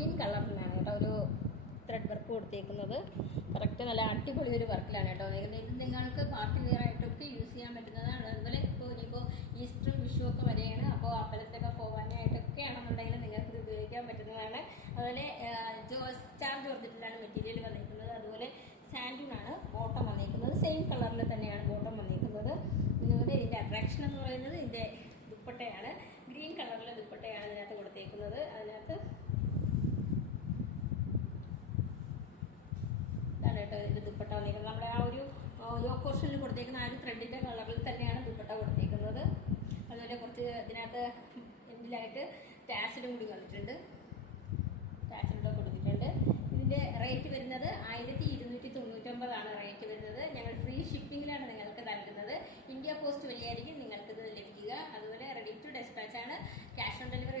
Green കളറിലാണ് കേട്ടോ ഒരു ത്രെഡ് വർക്ക് കൊടുത്തേക്കുന്നത്. കറക്റ്റ് നല്ല അടിപൊളി ഒരു വർക്കിലാണ് കേട്ടോ. ഇത് നിങ്ങൾക്ക് പാർട്ടി വെയർ ആയിട്ടൊക്കെ യൂസ് ചെയ്യാൻ പറ്റുന്നതാണ്. അതുപോലെ ഇനിയിപ്പോൾ ഈസ്റ്ററും വിഷു ഒക്കെ വരെയാണ്. അപ്പോൾ അമ്പലത്തിലൊക്കെ പോകാനായിട്ടൊക്കെ ആണെന്നുണ്ടെങ്കിൽ നിങ്ങൾക്ക് ഇത് ഉപയോഗിക്കാൻ പറ്റുന്നതാണ്. അതുപോലെ സ്റ്റാർ ജോർജറ്റിലാണ് മെറ്റീരിയൽ വന്നിരിക്കുന്നത്. അതുപോലെ സാൻഡൂണാണ് ബോട്ടം വന്നിരിക്കുന്നത്. സെയിം കളറിൽ തന്നെയാണ് ബോട്ടം വന്നിരിക്കുന്നത്. അതുപോലെ ഇതിൻ്റെ അട്രാക്ഷൻ എന്ന് പറയുന്നത് ഇതിൻ്റെ ദുപ്പട്ടയാണ്. ഗ്രീൻ കളറിലെ ദുപ്പട്ടയാണ് ഇതിനകത്ത് കൊടുത്തേക്കുന്നത്. അതിനകത്ത് കേട്ടോ ഇതിന്റെ ദുപ്പട്ട വന്നിരിക്കുന്നത്. നമ്മുടെ ആ ഒരു യോക്ക് പോർഷനിൽ കൊടുത്തേക്കുന്ന ആ ഒരു ത്രെഡിന്റെ കളറിൽ തന്നെയാണ് ദുപ്പട്ട കൊടുത്തേക്കുന്നത്. അതുപോലെ കുറച്ച് ഇതിനകത്ത് എൻഡിലായിട്ട് ടാസിലും കൂടി വന്നിട്ടുണ്ട്. ടാസിലൂടെ കൊടുത്തിട്ടുണ്ട്. ഇതിന്റെ റേറ്റ് വരുന്നത് 1299 റേറ്റ് വരുന്നത്. ഞങ്ങൾ ഫ്രീ ഷിപ്പിംഗിലാണ് നിങ്ങൾക്ക് നൽകുന്നത്. ഇന്ത്യ പോസ്റ്റ് വഴിയായിരിക്കും നിങ്ങൾക്ക് ഇത് ലഭിക്കുക. അതുപോലെ റെഡി ടു ഡെസ്പാച്ച് ആണ്. Cash on delivery